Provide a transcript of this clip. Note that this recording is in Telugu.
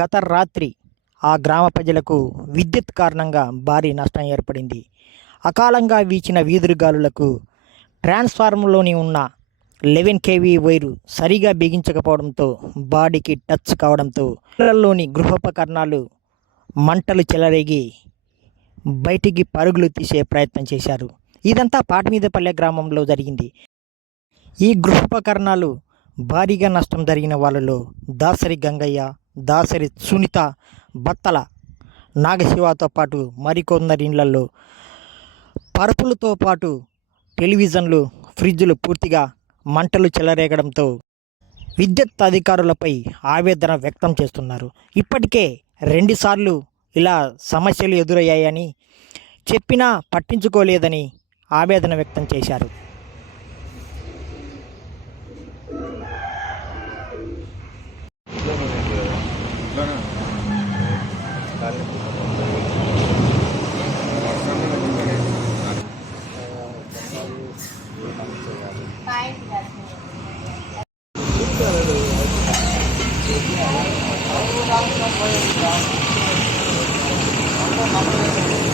గత రాత్రి ఆ గ్రామ ప్రజలకు విద్యుత్ కారణంగా భారీ నష్టం ఏర్పడింది. అకాలంగా వీచిన వీధురుగాలులకు ట్రాన్స్ఫార్మర్లోని ఉన్న లెవెన్ కేవీ వైరు సరిగా బిగించకపోవడంతో బాడీకి టచ్ కావడంతో ఇళ్ళలోని గృహోపకరణాలు మంటలు చెలరేగి బయటికి పరుగులు తీసే ప్రయత్నం చేశారు. ఇదంతా పాటమీదపల్లె గ్రామంలో జరిగింది. ఈ గృహోపకరణాలు భారీగా నష్టం జరిగిన వాళ్ళలో దాసరి గంగయ్య దాసరి సునీత బత్తల నాగశివతో పాటు మరికొందరి ఇళ్ళలో పరుపులతో పాటు టెలివిజన్లు ఫ్రిడ్జ్లు పూర్తిగా మంటలు చెలరేగడంతో విద్యుత్ అధికారులపై ఆవేదన వ్యక్తం చేస్తున్నారు. ఇప్పటికే రెండుసార్లు ఇలా సమస్యలు ఎదురయ్యాయని చెప్పినా పట్టించుకోలేదని ఆవేదన వ్యక్తం చేశారు. Thank you.